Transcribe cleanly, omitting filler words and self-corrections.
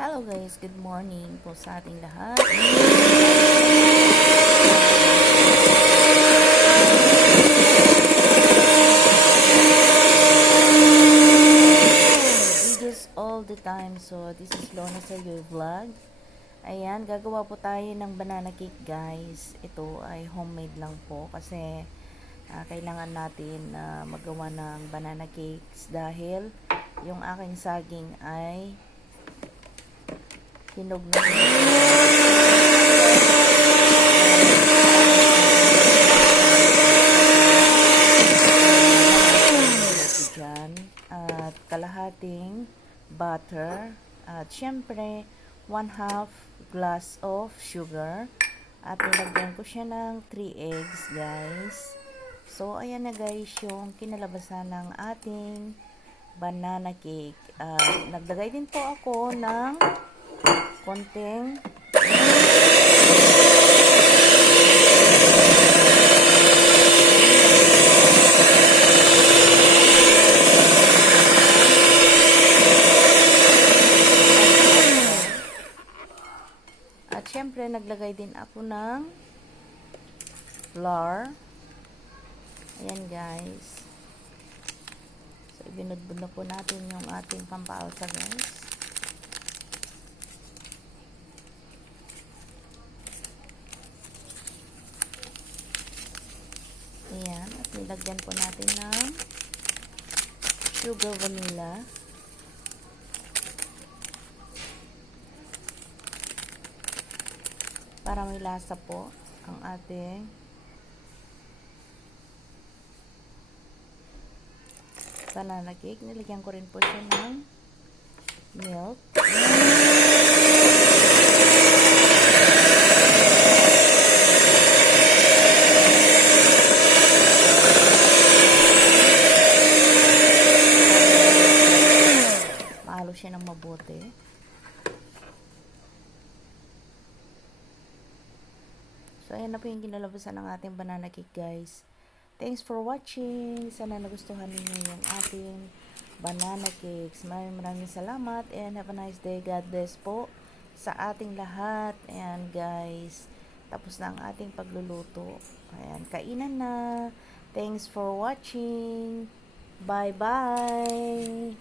Hello guys, good morning po sa ating lahat. Videos all the time. So, this is Lona Sergio Vlog. Ayan, gagawa po tayo ng banana cake guys. Ito ay homemade lang po kasi kailangan natin magawa ng banana cakes dahil yung aking saging ay hinog na dyan at kalahating butter at syempre 1/2 glass of sugar at nilagyan ko siya ng 3 eggs guys. So ayan na guys yung kinalabasan ng ating banana cake. Naglagay din po ako ng konting at syempre naglagay din ako ng flour. Ayan guys. So ibinudbud na po natin yung ating pampaalsa guys. Ayan, at nilagyan po natin ng sugar vanilla. Para may lasa po ang ating banana cake. Nilagyan ko rin po siya ng milk. Mahalo siya ng mabuti. So, ayan na po yung kinalabasan ng ating banana cake guys. Thanks for watching. Sana nagustuhan ninyo yung ating banana cakes. Maraming salamat and have a nice day. God bless po sa ating lahat. Ayan guys. Tapos na ang ating pagluluto. Ayan, kainan na. Thanks for watching. Bye-bye.